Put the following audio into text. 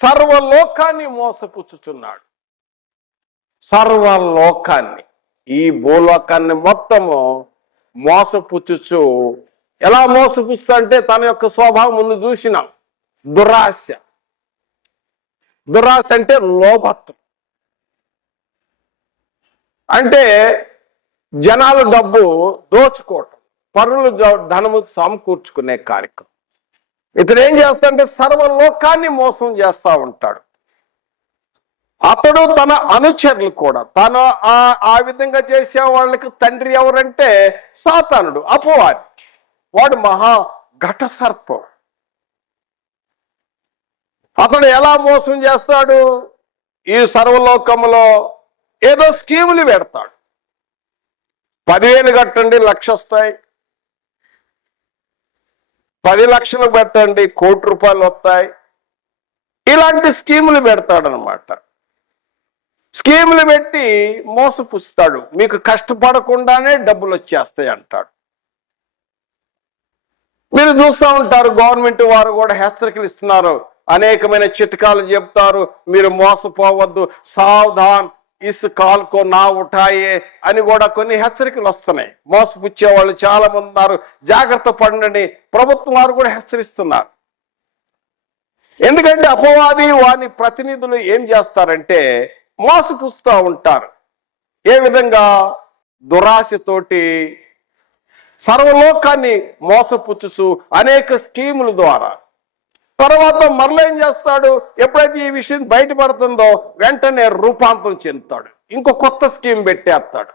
సర్వలోకాన్ని మోసపుచ్చుచున్నాడు. సర్వలోకాన్ని, ఈ భూలోకాన్ని మొత్తము మోసపుచ్చుచు. ఎలా మోసపుచ్చుతా అంటే తన యొక్క స్వభావం ముందు చూసినాం. దురాశ. దురాశ అంటే లోభత్వం. అంటే జనాలు డబ్బు దోచుకోవటం, పరులు ధనము సమకూర్చుకునే కార్యక్రమం. ఇతను ఏం చేస్తాడంటే సర్వలోకాన్ని మోసం చేస్తూ ఉంటాడు. అతడు తన అనుచరులు కూడా తను ఆ విధంగా చేసే వాళ్ళకి తండ్రి ఎవరంటే సాతానుడు, అపవాది. వాడు మహా ఘట సర్పం. అతడు ఎలా మోసం చేస్తాడు? ఈ సర్వలోకములో ఏదో స్కీములు పెడతాడు. 10,000 కట్టండి 1,00,000 వస్తాయి, 10 లక్షలు పెట్టండి ₹1,00,00,000 వస్తాయి. ఇలాంటి స్కీములు పెడతాడనమాట. స్కీములు పెట్టి మోసపుస్తాడు. మీకు కష్టపడకుండానే డబ్బులు వచ్చేస్తాయి అంటాడు. మీరు చూస్తూ ఉంటారు, గవర్నమెంట్ వారు కూడా హెచ్చరికలు ఇస్తున్నారు, అనేకమైన చిట్కాలు చెప్తారు. మీరు మోసపోవద్దు, సావధాన్, ఇస్ కాల్ కో నా ఉఠాయే అని కూడా కొన్ని హెచ్చరికలు వస్తున్నాయి. మోసపుచ్చే వాళ్ళు చాలా మంది ఉన్నారు, జాగ్రత్త పడండి ప్రభుత్వం వారు కూడా హెచ్చరిస్తున్నారు. ఎందుకంటే అపవాది వాని ప్రతినిధులు ఏం చేస్తారంటే మోసపుస్తూ ఉంటారు. ఏ విధంగా? దురాశతోటి సర్వలోకాన్ని మోసపుచ్చుచు అనేక స్కీముల ద్వారా. తర్వాత మరలా ఏం చేస్తాడు? ఎప్పుడైతే ఈ విషయం బయటపడుతుందో వెంటనే రూపాంతరం చెందుతాడు, ఇంకో కొత్త స్కీమ్ పెట్టేస్తాడు.